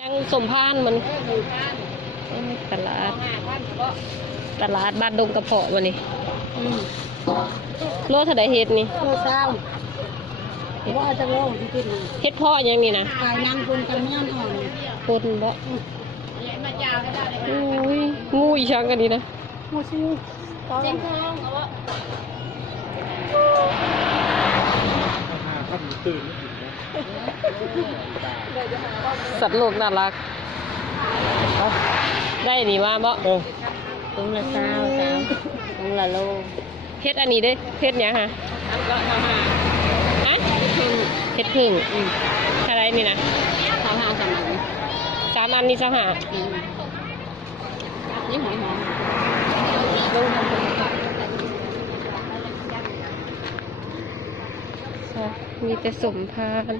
ยังสมพานมันตลาดบ้านดงกระเพาะวันนี้โลเท่าไดเฮ็ดนี่โลเศร้าว่าจะโลที่กินเฮ็ดเพาะยังนี่นะขายนางคนกันไม่ย่อนอ่อนคนบ่อุ้ยงูอีช่างกันดีนะมูซิวเส้นทองเอาวะสัตว์โลกน่ารักได้นี่มาบ่ถุงละเศร้าถุงละโลเฮ็ดอันนี้เด้เฮ็ดหยังฮะอันก็ทำหาฮะเฮ็ดพึ่งอะไรนี่นะทำหาสมัน3 อันนี่25นี่หอยหอมมีแต่สมพาน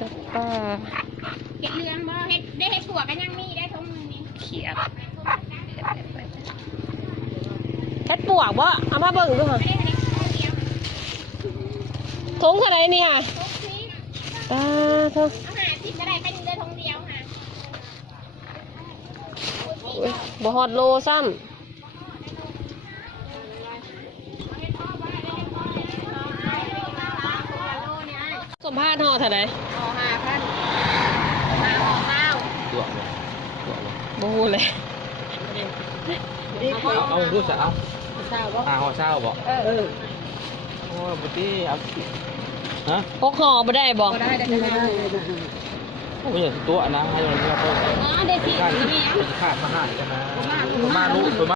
สัตว์ป่าเห็ดเรืองบ่เห็ดได้เห็ดปวกกันยังมีได้ทงนึงนี่เขียดเฮ็ดปวกบ่เอามาเบิ่งดูค่ะทงเท่าไหร่นี่ค่ะตาเท่าอาหารที่จะได้เป็นเดือนทงเดียวค่ะบ่ฮอดโลซ้ำสมพานห่อเท่าไหร่ห่อ5,000ห่อเศร้าบ่ฮู้เลยเอาดูสาวเศร้าบ่ห่อเช้าบ่โอ้บุตรีเอาฮะพกห่อบ่ได้บ่ได้ไม่ได้ไม่ใช่ตัวนะให้มันเรียกว่าอ๋อได้สิขาดมาหายกันนะมาลูก